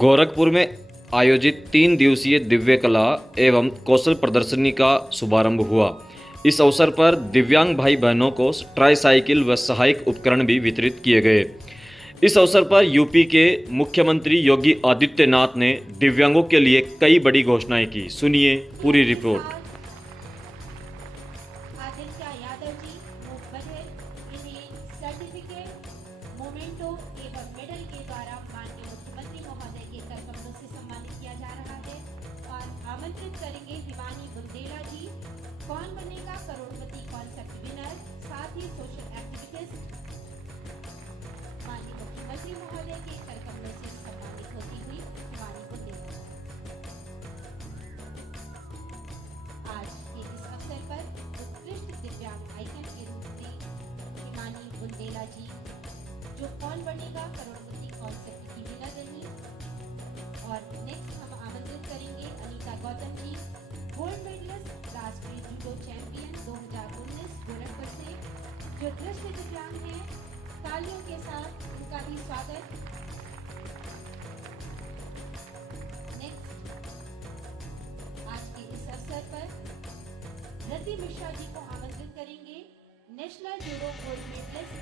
गोरखपुर में आयोजित 3 दिवसीय दिव्य कला एवं कौशल प्रदर्शनी का शुभारंभ हुआ। इस अवसर पर दिव्यांग भाई बहनों को ट्राईसाइकिल व सहायक उपकरण भी वितरित किए गए। इस अवसर पर यूपी के मुख्यमंत्री योगी आदित्यनाथ ने दिव्यांगों के लिए कई बड़ी घोषणाएं की। सुनिए पूरी रिपोर्ट। मोमेंटो एवं मेडल के द्वारा माननीय मुख्यमंत्री महोदय के कर कमलों से सम्मानित किया जा रहा है और आमंत्रित करेंगे हिमानी बुंदेला जी, कौन बनेगा करोड़पति कॉन्सेप्ट विनर, साथ ही सोशल एक्टिविस्ट। माननीय मुख्यमंत्री महोदय के कर कमलों से सम्मानित होती हुई हिमानी बुंदेला। आज के इस अवसर पर उत्कृष्ट दिव्यांग आइकन के रूप में हिमानी बुंदेला जी, जो कौन बनेगा करोड़पति कॉन्सेप्ट की विनर रही, और नेक्स्ट हम आमंत्रित करेंगे अनीता गौतम जी, गोल्ड मेडलिस्ट राष्ट्रीय जूडो चैंपियन 2019 गोरखपुर से, जो दृष्टि दिव्यांग हैं। तालियों के साथ उनका भी स्वागत। नेक्स्ट आज के इस अवसर पर रति मिश्रा जी को आमंत्रित करेंगे, नेशनल जूडो गोल्ड मेडलिस्ट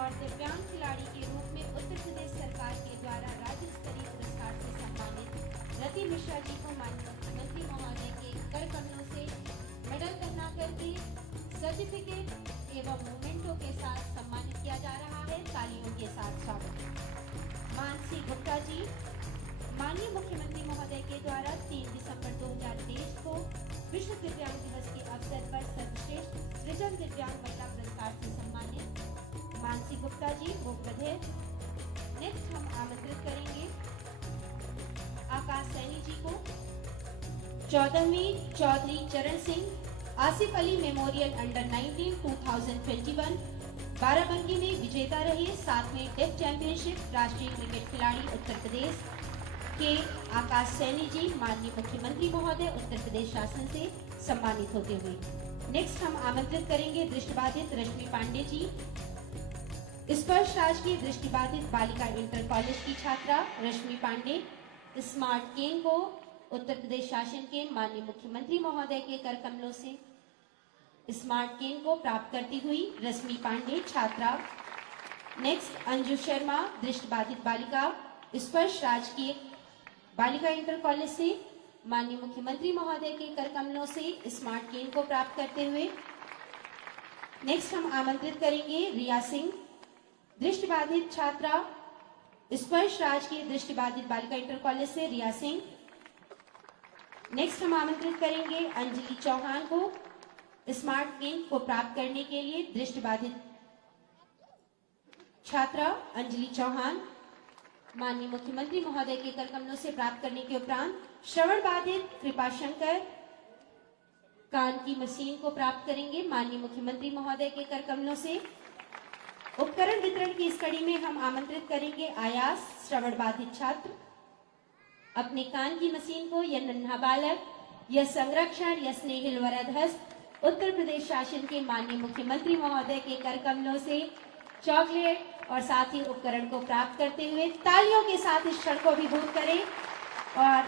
और दिव्यांग खिलाड़ी के रूप में उत्तर प्रदेश सरकार के द्वारा राज्य स्तरीय पुरस्कार से सम्मानित रति मिश्रा जी को माननीय मुख्यमंत्री महोदय के कर कमलों से मेडल करना करके सर्टिफिकेट एवं मोमेंटो के साथ सम्मानित किया जा रहा है। तालियों के साथ स्वागत। मानसी गुप्ता जी, माननीय मुख्यमंत्री महोदय के द्वारा 3 दिसंबर 2023 को विश्व दिव्यांग दिवस के अवसर पर सर्वश्रेष्ठ सृजन दिव्यांग महिला पुरस्कार से सम्मानित मानसी गुप्ता जी, वो बधाई। नेक्स्ट हम आमंत्रित करेंगे आकाश सैनी जी को, 14वीं चौधरी चरण सिंह आसिफ अली मेमोरियल अंडर 19 2021 बाराबंकी में विजेता रहे। साथ में डेफ चैंपियनशिप राष्ट्रीय क्रिकेट खिलाड़ी उत्तर प्रदेश के आकाश सैनी जी माननीय मुख्यमंत्री महोदय उत्तर प्रदेश शासन से सम्मानित होते हुए। नेक्स्ट हम आमंत्रित करेंगे दृष्टिबाधित रश्मि पांडे जी, स्पर्श राजकीय दृष्टिबाधित बालिका इंटर कॉलेज की छात्रा रश्मि पांडे, स्मार्ट केन को उत्तर प्रदेश शासन के माननीय मुख्यमंत्री महोदय के कर कमलों से स्मार्ट केन को प्राप्त करती हुई रश्मि पांडे छात्रा। नेक्स्ट अंजू शर्मा, दृष्टिबाधित बालिका, स्पर्श राजकीय बालिका इंटर कॉलेज से माननीय मुख्यमंत्री महोदय के कर कमलों से स्मार्ट केन को प्राप्त करते हुए। नेक्स्ट हम आमंत्रित करेंगे रिया सिंह, दृष्टिबाधित छात्रा, स्पर्श राजकीय दृष्टिबाधित बालिका इंटर कॉलेज से रिया सिंह। नेक्स्ट हम आमंत्रित करेंगे अंजलि चौहान को, स्मार्ट केन को प्राप्त करने के लिए दृष्टिबाधित छात्रा अंजलि चौहान माननीय मुख्यमंत्री महोदय के कर कमलों से प्राप्त करने के उपरांत श्रवण बाधित कृपा शंकर कान की मशीन को प्राप्त करेंगे माननीय मुख्यमंत्री महोदय के कर कमलों से। उपकरण वितरण की इस कड़ी में हम आमंत्रित करेंगे आयास, श्रवण बाधित छात्र, अपने कान की मशीन को यह नन्हा बालक, यह संरक्षण, यह स्नेहिल वरदहस्त उत्तर प्रदेश शासन के माननीय मुख्यमंत्री महोदय के कर कमलों से चॉकलेट और साथ ही उपकरण को प्राप्त करते हुए तालियों के साथ इस क्षण को अभिभूत करें। और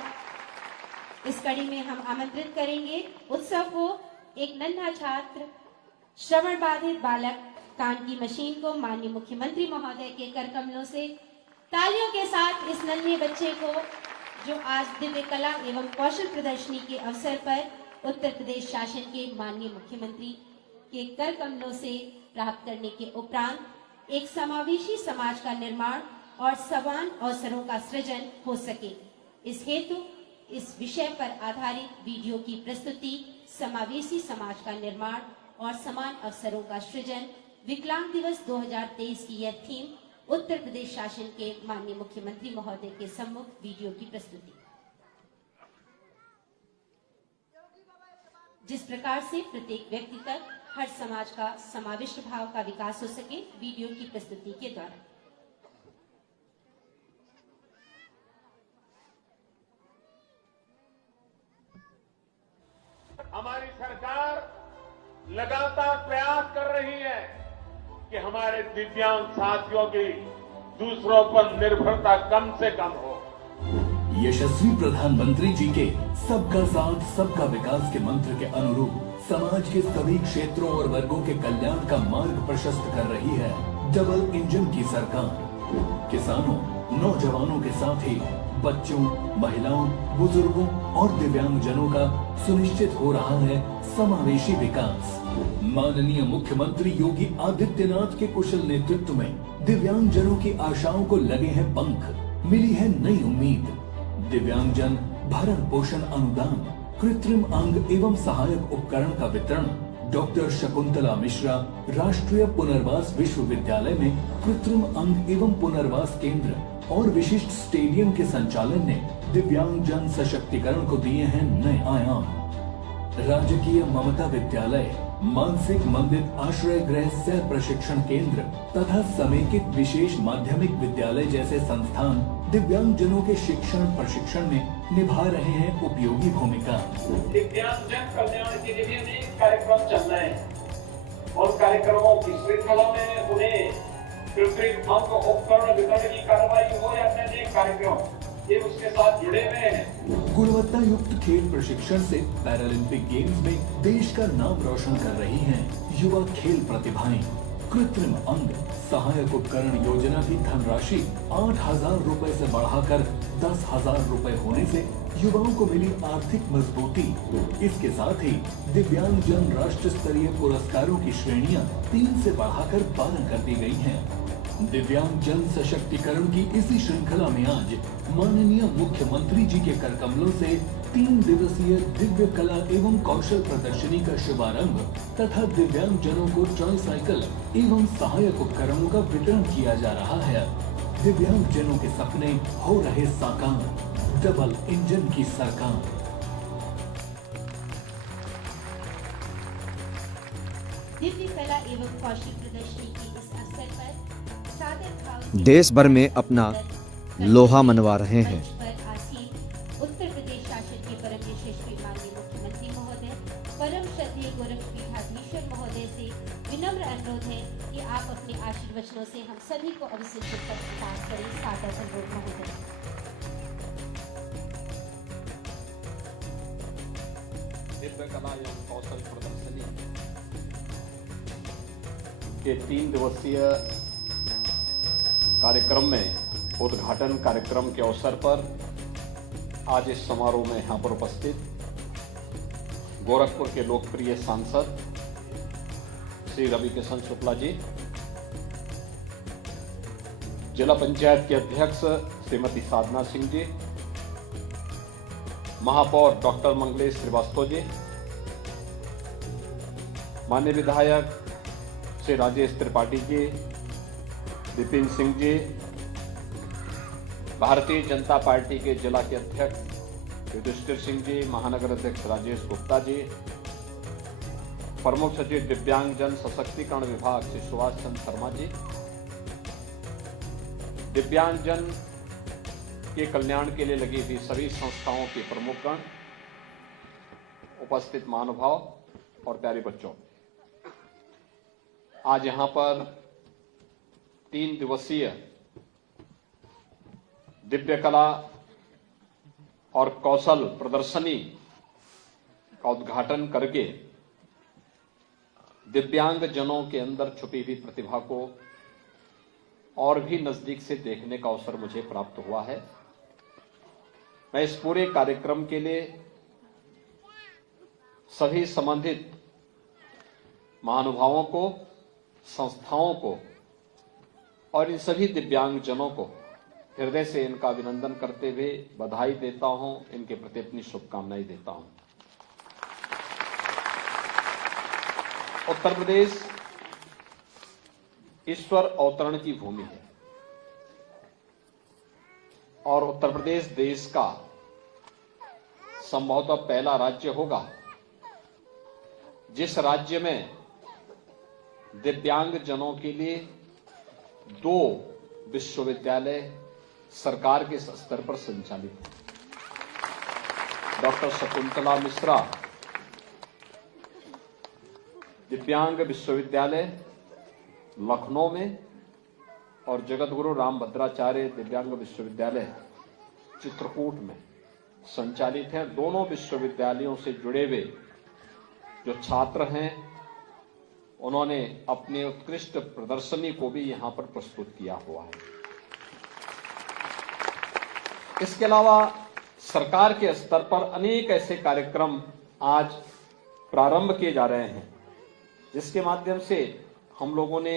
इस कड़ी में हम आमंत्रित करेंगे उत्सव को एक नन्हा छात्र, श्रवण बाधित बालक, कान की मशीन को माननीय मुख्यमंत्री महोदय के कर कमलों से तालियों के साथ इस नन्हे बच्चे को, जो आज दिव्य कला एवं कौशल प्रदर्शनी के अवसर पर उत्तर प्रदेश शासन के माननीय मुख्यमंत्री के कर कमलों से प्राप्त करने के उपरांत एक समावेशी समाज का निर्माण और समान अवसरों का सृजन हो सके, इस हेतु इस विषय पर आधारित वीडियो की प्रस्तुति समावेशी समाज का निर्माण और समान अवसरों का सृजन विकलांग दिवस 2023 की यह थीम उत्तर प्रदेश शासन के माननीय मुख्यमंत्री महोदय के सम्मुख वीडियो की प्रस्तुति। जिस प्रकार से प्रत्येक व्यक्ति तक हर समाज का समाविष्ट भाव का विकास हो सके, वीडियो की प्रस्तुति के द्वारा। हमारी सरकार लगातार प्रयास कर रही है कि हमारे दिव्यांग साथियों की दूसरों पर निर्भरता कम से कम हो। यशस्वी प्रधानमंत्री जी के सबका साथ सबका विकास के मंत्र के अनुरूप समाज के सभी क्षेत्रों और वर्गों के कल्याण का मार्ग प्रशस्त कर रही है डबल इंजन की सरकार। किसानों, नौजवानों के साथ ही बच्चों, महिलाओं, बुजुर्गों और दिव्यांगजनों का सुनिश्चित हो रहा है समावेशी विकास। माननीय मुख्यमंत्री योगी आदित्यनाथ के कुशल नेतृत्व में दिव्यांगजनों की आशाओं को लगे हैं पंख, मिली है नई उम्मीद। दिव्यांगजन भरण पोषण अनुदान, कृत्रिम अंग एवं सहायक उपकरण का वितरण। डॉक्टर शकुंतला मिश्रा राष्ट्रीय पुनर्वास विश्वविद्यालय में कृत्रिम अंग एवं पुनर्वास केंद्र और विशिष्ट स्टेडियम के संचालन ने दिव्यांग जन सशक्तिकरण को दिए हैं नए आयाम। राजकीय ममता विद्यालय, मानसिक मंदित आश्रय गृह सह प्रशिक्षण केंद्र तथा समेकित विशेष माध्यमिक विद्यालय जैसे संस्थान दिव्यांग जनों के शिक्षण प्रशिक्षण में निभा रहे हैं उपयोगी भूमिका। दिव्यांग जन कल्याण के लिए भी अनेक कार्यक्रम चल रहे हैं और कार्यक्रमों की श्रृंखला में उन्हें कृत्रिम अंग उपकरण वितरण की कार्रवाई हो या अनेक कार्यक्रम ये उसके साथ जुड़े हुए हैं। गुणवत्ता युक्त खेल प्रशिक्षण से पैरालंपिक गेम्स में देश का नाम रोशन कर रही हैं युवा खेल प्रतिभाएं। कृत्रिम अंग सहायक उपकरण योजना की धनराशि 8,000 रुपए से बढ़ाकर 10,000 रुपए होने से युवाओं को मिली आर्थिक मजबूती। इसके साथ ही दिव्यांग जन राष्ट्र स्तरीय पुरस्कारों की श्रेणियां 3 से बढ़ाकर 12 कर दी गई हैं। दिव्यांग जन सशक्तिकरण की इसी श्रृंखला में आज माननीय मुख्यमंत्री जी के कर कमलों से 3 दिवसीय दिव्य कला एवं कौशल प्रदर्शनी का शुभारंभ तथा दिव्यांग जनों को ट्राईसाइकिल एवं सहायक उपकरणों का वितरण किया जा रहा है। दिव्यांग जनों के सपने हो रहे साकार, डबल इंजन की सरकार। दिव्य कला एवं कौशल प्रदर्शनी की इस अवसर पर सादर भाव से देश भर में अपना लोहा मनवा रहे हैं। मंच पर आसीन उत्तर प्रदेश शासन के परम यशस्वी माननीय मुख्यमंत्री महोदय, परम श्रद्धेय गोरखपीठाधीश्वर महोदय से विनम्र अनुरोध है कि आप अपने आशीर्वचनों से हम सभी को अभिषेचित कर स्टार्ट करें। सादर अनुरोध महोदय। दिव्य कला एवं कौशल प्रदर्शनी के 3 दिवसीय कार्यक्रम में उद्घाटन कार्यक्रम के अवसर पर आज इस समारोह में यहाँ पर उपस्थित गोरखपुर के लोकप्रिय सांसद श्री रविकिशन शुक्ला जी, जिला पंचायत के अध्यक्ष श्रीमती साधना सिंह जी, महापौर डॉक्टर मंगलेश श्रीवास्तव जी, माननीय विधायक श्री राजेश त्रिपाठी जी, विपिन सिंह जी, भारतीय जनता पार्टी के जिला के अध्यक्ष युधिष्ठिर सिंह जी, महानगर अध्यक्ष राजेश गुप्ता जी, प्रमुख सचिव दिव्यांग जन सशक्तिकरण विभाग श्री सुभाष चंद्र शर्मा जी, दिव्यांग जन के कल्याण के लिए लगी हुई सभी संस्थाओं के प्रमुखगण, उपस्थित महानुभाव और प्यारे बच्चों, आज यहां पर 3 दिवसीय दिव्य कला और कौशल प्रदर्शनी का उद्घाटन करके दिव्यांग जनों के अंदर छुपी हुई प्रतिभा को और भी नजदीक से देखने का अवसर मुझे प्राप्त हुआ है। मैं इस पूरे कार्यक्रम के लिए सभी संबंधित महानुभावों को, संस्थाओं को और इन सभी दिव्यांग जनों को हृदय से इनका अभिनंदन करते हुए बधाई देता हूं, इनके प्रति अपनी शुभकामनाएं देता हूं। उत्तर प्रदेश ईश्वर अवतरण की भूमि है और उत्तर प्रदेश देश का संभवतः पहला राज्य होगा जिस राज्य में दिव्यांग जनों के लिए 2 विश्वविद्यालय सरकार के स्तर पर संचालित है। डॉक्टर शकुंतला मिश्रा दिव्यांग विश्वविद्यालय लखनऊ में और जगत गुरु रामभद्राचार्य दिव्यांग विश्वविद्यालय चित्रकूट में संचालित है। दोनों विश्वविद्यालयों से जुड़े हुए जो छात्र हैं उन्होंने अपने उत्कृष्ट प्रदर्शनी को भी यहां पर प्रस्तुत किया हुआ है। इसके अलावा सरकार के स्तर पर अनेक ऐसे कार्यक्रम आज प्रारंभ किए जा रहे हैं, जिसके माध्यम से हम लोगों ने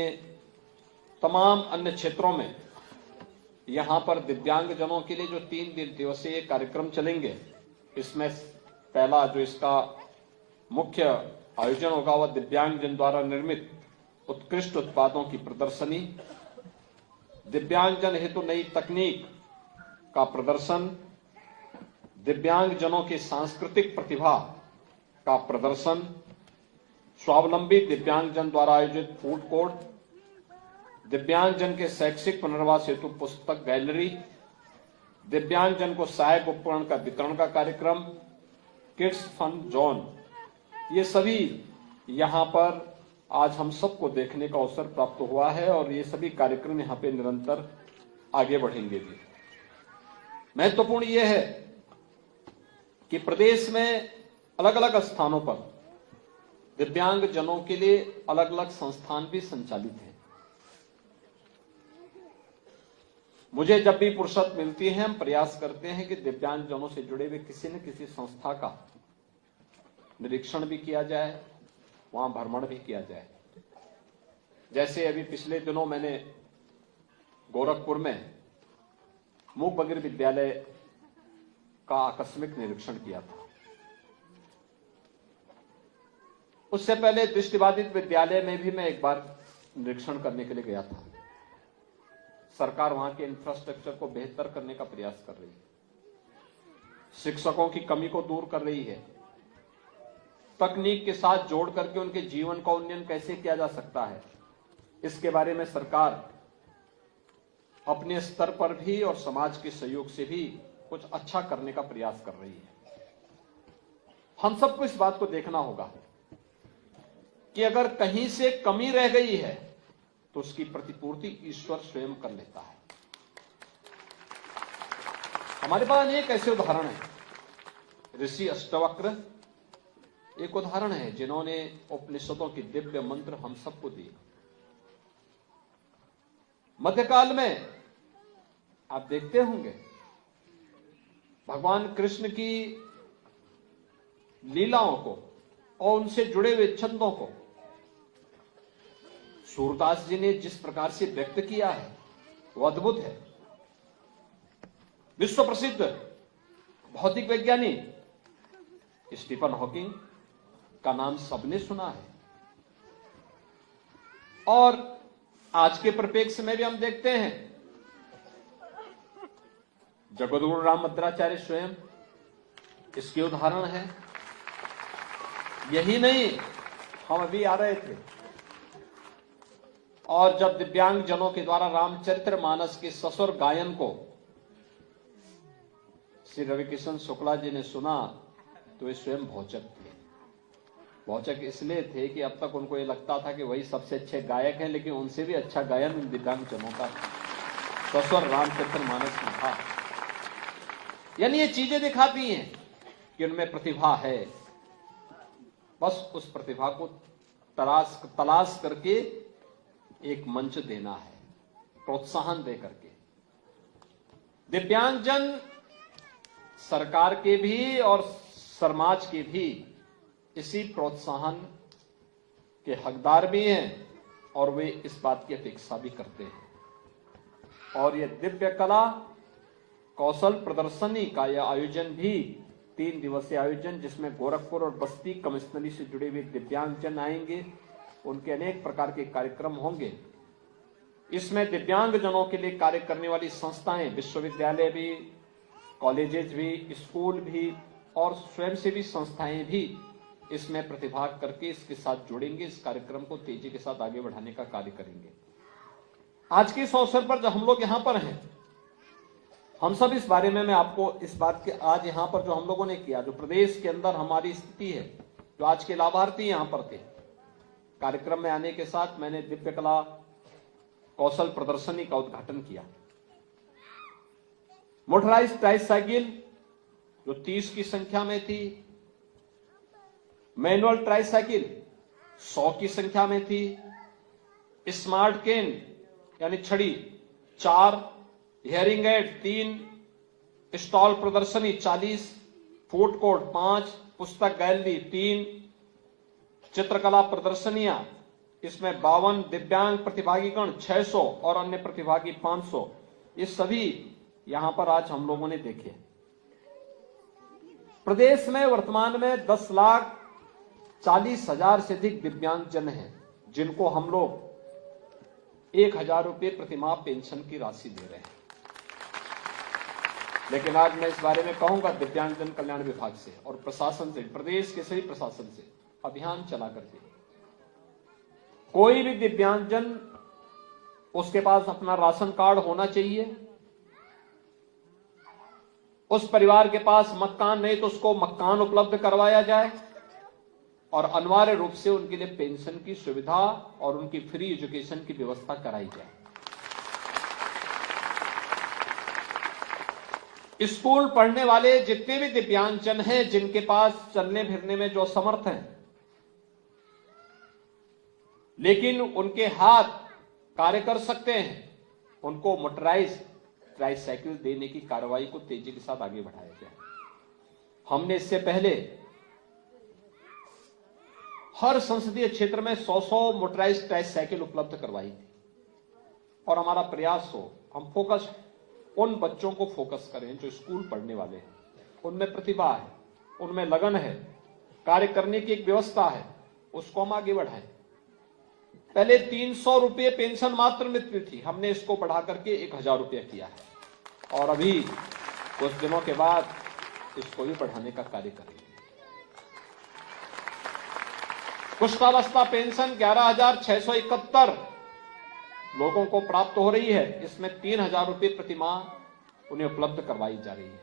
तमाम अन्य क्षेत्रों में यहां पर दिव्यांगजनों के लिए जो 3 दिवसीय कार्यक्रम चलेंगे, इसमें पहला जो इसका मुख्य आयोजन होगा वह दिव्यांगजन द्वारा निर्मित उत्कृष्ट उत्पादों की प्रदर्शनी, दिव्यांगजन हेतु नई तकनीक का प्रदर्शन, दिव्यांगजनों की सांस्कृतिक प्रतिभा का प्रदर्शन, स्वावलंबी दिव्यांगजन द्वारा आयोजित फूड कोर्ट, दिव्यांगजन के शैक्षिक पुनर्वास हेतु पुस्तक गैलरी, दिव्यांगजन को सहायक उपकरण का वितरण का कार्यक्रम, किड्स फन जोन, ये सभी यहां पर आज हम सबको देखने का अवसर प्राप्त हुआ है और ये सभी कार्यक्रम यहां पे निरंतर आगे बढ़ेंगे भी। महत्वपूर्ण ये है कि प्रदेश में अलग अलग स्थानों पर दिव्यांगजनों के लिए अलग अलग संस्थान भी संचालित हैं। मुझे जब भी फुर्सत मिलती है हम प्रयास करते हैं कि दिव्यांगजनों से जुड़े हुए किसी न किसी संस्था का निरीक्षण भी किया जाए, वहां भ्रमण भी किया जाए। जैसे अभी पिछले दिनों मैंने गोरखपुर में मूक बधिर विद्यालय का आकस्मिक निरीक्षण किया था। उससे पहले दृष्टिबाधित विद्यालय में भी मैं एक बार निरीक्षण करने के लिए गया था। सरकार वहां के इंफ्रास्ट्रक्चर को बेहतर करने का प्रयास कर रही है, शिक्षकों की कमी को दूर कर रही है, तकनीक के साथ जोड़ करके उनके जीवन का उन्नयन कैसे किया जा सकता है, इसके बारे में सरकार अपने स्तर पर भी और समाज के सहयोग से भी कुछ अच्छा करने का प्रयास कर रही है। हम सबको इस बात को देखना होगा कि अगर कहीं से कमी रह गई है तो उसकी प्रतिपूर्ति ईश्वर स्वयं कर लेता है। हमारे पास अनेक ऐसे उदाहरण हैं। ऋषि अष्टवक्र एक उदाहरण है जिन्होंने उपनिषदों की दिव्य मंत्र हम सबको दिए। मध्यकाल में आप देखते होंगे भगवान कृष्ण की लीलाओं को और उनसे जुड़े हुए छंदों को सूरदास जी ने जिस प्रकार से व्यक्त किया है वो अद्भुत है। विश्व प्रसिद्ध भौतिक वैज्ञानिक स्टीफन हॉकिंग का नाम सबने सुना है और आज के परिप्रेक्ष्य में भी हम देखते हैं जगद्गुरु रामभद्राचार्य स्वयं इसके उदाहरण है। यही नहीं, हम अभी आ रहे थे और जब दिव्यांगजनों के द्वारा रामचरितमानस के ससुर गायन को श्री रविकिशन शुक्ला जी ने सुना तो वे स्वयं भौचक थे। भौचक इसलिए थे कि अब तक उनको ये लगता था कि वही सबसे अच्छे गायक हैं, लेकिन उनसे भी अच्छा गायन इन दिव्यांगजनों का ससुर रामचरितमानस में था। यानी ये चीजें दिखाती हैं कि उनमें प्रतिभा है, बस उस प्रतिभा को तलाश करके एक मंच देना है, प्रोत्साहन दे करके। दिव्यांगजन सरकार के भी और समाज के भी इसी प्रोत्साहन के हकदार भी हैं और वे इस बात की अपेक्षा भी करते हैं। और यह दिव्य कला कौशल प्रदर्शनी का यह आयोजन भी 3 दिवसीय आयोजन, जिसमें गोरखपुर और बस्ती कमिश्नरी से जुड़े हुए दिव्यांगजन आएंगे, उनके अनेक प्रकार के कार्यक्रम होंगे। इसमें दिव्यांगजनों के लिए कार्य करने वाली संस्थाएं, विश्वविद्यालय भी, कॉलेजेस भी, स्कूल भी और स्वयंसेवी संस्थाएं भी इसमें प्रतिभाग करके इसके साथ जुड़ेंगे, इस कार्यक्रम को तेजी के साथ आगे बढ़ाने का कार्य करेंगे। आज के इस अवसर पर जब हम लोग यहां पर हैं, हम सब इस बारे में मैं आपको इस बात के आज यहां पर जो हम लोगों ने किया, जो प्रदेश के अंदर हमारी स्थिति है, जो आज के लाभार्थी यहां पर थे, कार्यक्रम में आने के साथ मैंने दिव्य कला कौशल प्रदर्शनी का उद्घाटन किया। मोटराइज्ड ट्राइसाइकिल जो 30 की संख्या में थी, मैनुअल ट्राइसाइकिल 100 की संख्या में थी, स्मार्ट केन यानी छड़ी 4, हियरिंग एड 3, स्टॉल प्रदर्शनी 40, फूड कोर्ट 5, पुस्तक गैलरी 3, चित्रकला प्रदर्शनियां इसमें 52, दिव्यांग प्रतिभागीगण 600 और अन्य प्रतिभागी 500, ये सभी यहां पर आज हम लोगों ने देखे। प्रदेश में वर्तमान में 10,40,000 से अधिक दिव्यांगजन हैं जिनको हम लोग 1,000 रुपये प्रतिमाह पेंशन की राशि दे रहे हैं। लेकिन आज मैं इस बारे में कहूंगा दिव्यांगजन कल्याण विभाग से और प्रशासन से, प्रदेश के सभी प्रशासन से अभियान चला करके कोई भी दिव्यांगजन उसके पास अपना राशन कार्ड होना चाहिए, उस परिवार के पास मकान नहीं तो उसको मकान उपलब्ध करवाया जाए और अनिवार्य रूप से उनके लिए पेंशन की सुविधा और उनकी फ्री एजुकेशन की व्यवस्था कराई जाए। स्कूल पढ़ने वाले जितने भी दिव्यांगजन हैं जिनके पास चलने फिरने में जो समर्थ हैं लेकिन उनके हाथ कार्य कर सकते हैं, उनको मोटराइज्ड ट्राइसाइकिल देने की कार्रवाई को तेजी के साथ आगे बढ़ाया गया। हमने इससे पहले हर संसदीय क्षेत्र में 100 मोटराइज्ड ट्राइसाइकिल उपलब्ध करवाई थी और हमारा प्रयास हो हम फोकस उन बच्चों को फोकस करें जो स्कूल पढ़ने वाले हैं, उनमें प्रतिभा है, उनमें लगन है, कार्य करने की एक व्यवस्था है, उसको हम आगे बढ़ाएं। पहले 300 रुपये पेंशन मात्र मिलती थी, हमने इसको बढ़ा करके 1,000 रुपया किया है और अभी कुछ दिनों के बाद इसको भी बढ़ाने का कार्य करेंगे। कुष्ठावस्था पेंशन 11,671 लोगों को प्राप्त हो रही है, इसमें 3,000 रुपये प्रतिमाह उन्हें उपलब्ध करवाई जा रही है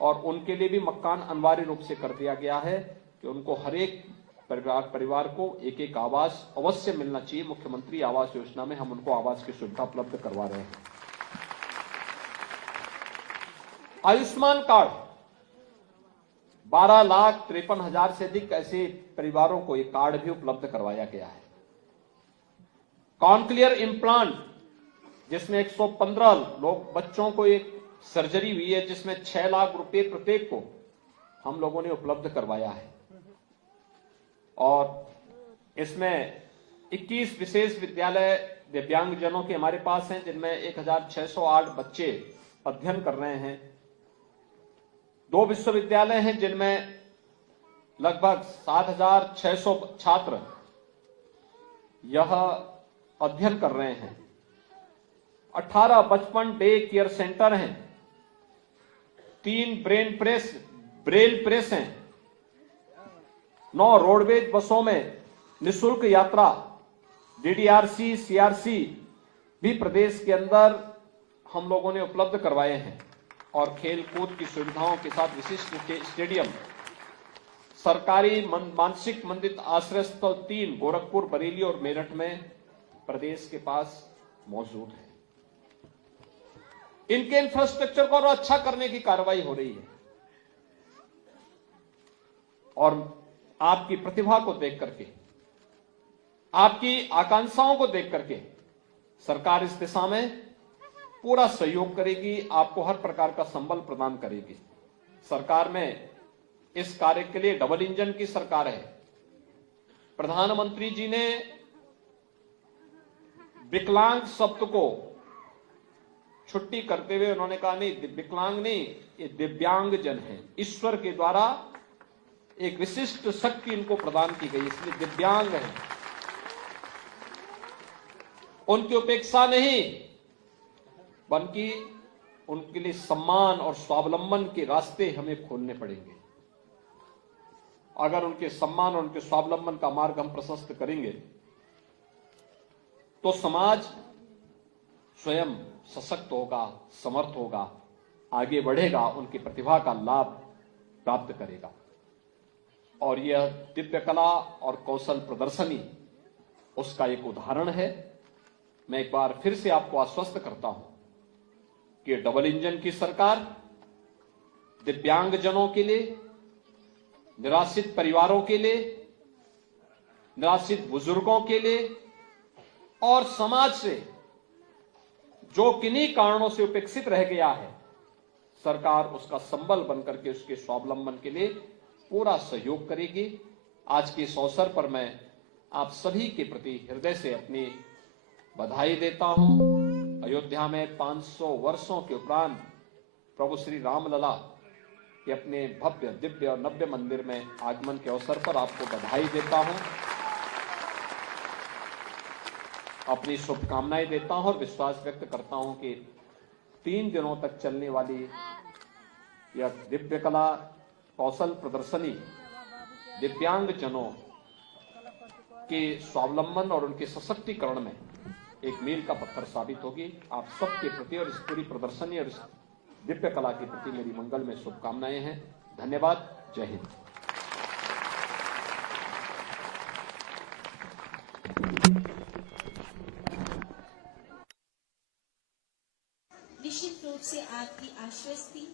और उनके लिए भी मकान अनिवार्य रूप से कर दिया गया है कि उनको हर एक परिवार को एक एक आवास अवश्य मिलना चाहिए। मुख्यमंत्री आवास योजना में हम उनको आवास की सुविधा उपलब्ध करवा रहे हैं। आयुष्मान कार्ड 12,53,000 से अधिक ऐसे परिवारों को एक कार्ड भी उपलब्ध करवाया गया है। कॉन्क्लियर इम्प्लांट जिसमें 115 लोग बच्चों को एक सर्जरी हुई है जिसमें 6 लाख रुपए प्रत्येक को हम लोगों ने उपलब्ध करवाया है और इसमें 21 विशेष विद्यालय दिव्यांगजनों के हमारे पास हैं जिनमें 1,608 बच्चे अध्ययन कर रहे हैं। 2 विश्वविद्यालय हैं जिनमें लगभग 7,600 छात्र यह अध्ययन कर रहे हैं। 18 बचपन डे केयर सेंटर हैं, 3 ब्रेल प्रेस हैं, 9 रोडवेज बसों में निःशुल्क यात्रा, डीडीआरसी सीआरसी भी प्रदेश के अंदर हम लोगों ने उपलब्ध करवाए हैं और खेल कूद की सुविधाओं के साथ विशिष्ट स्टेडियम, सरकारी मानसिक मंदिर आश्रय स्थल 3 गोरखपुर, बरेली और मेरठ में प्रदेश के पास मौजूद है। इनके इंफ्रास्ट्रक्चर को और अच्छा करने की कार्रवाई हो रही है और आपकी प्रतिभा को देख करके, आपकी आकांक्षाओं को देख करके सरकार इस दिशा में पूरा सहयोग करेगी, आपको हर प्रकार का संबल प्रदान करेगी। सरकार में इस कार्य के लिए डबल इंजन की सरकार है। प्रधानमंत्री जी ने विकलांग शब्द को छुट्टी करते हुए उन्होंने कहा नहीं, विकलांग नहीं, ये दिव्यांगजन है। ईश्वर के द्वारा एक विशिष्ट शक्ति इनको प्रदान की गई, इसलिए दिव्यांग है। उनकी उपेक्षा नहीं बल्कि उनके लिए सम्मान और स्वावलंबन के रास्ते हमें खोलने पड़ेंगे। अगर उनके सम्मान और उनके स्वावलंबन का मार्ग हम प्रशस्त करेंगे तो समाज स्वयं सशक्त होगा, समर्थ होगा, आगे बढ़ेगा, उनकी प्रतिभा का लाभ प्राप्त करेगा। और यह दिव्य कला और कौशल प्रदर्शनी उसका एक उदाहरण है। मैं एक बार फिर से आपको आश्वस्त करता हूं कि डबल इंजन की सरकार दिव्यांगजनों के लिए, निराश्रित परिवारों के लिए, निराश्रित बुजुर्गों के लिए और समाज से जो किन्हीं कारणों से उपेक्षित रह गया है, सरकार उसका संबल बनकर के उसके स्वावलंबन के लिए पूरा सहयोग करेगी। आज के इस अवसर पर मैं आप सभी के प्रति हृदय से अपनी बधाई देता हूं। अयोध्या में 500 वर्षों के उपरांत प्रभु श्री रामलला के अपने भव्य, दिव्य और नव्य मंदिर में आगमन के अवसर पर आपको बधाई देता हूं, अपनी शुभकामनाएं देता हूं और विश्वास व्यक्त करता हूं कि 3 दिनों तक चलने वाली यह दिव्य कला कौशल प्रदर्शनी दिव्यांग जनों के स्वावलंबन और उनके सशक्तिकरण में एक मील का पत्थर साबित होगी। आप सबके प्रति और इस पूरी प्रदर्शनी और इस दिव्य कला के प्रति मेरी मंगल में शुभकामनाएं हैं। धन्यवाद। जय हिंद। निश्चित रूप से आपकी आश्वस्ति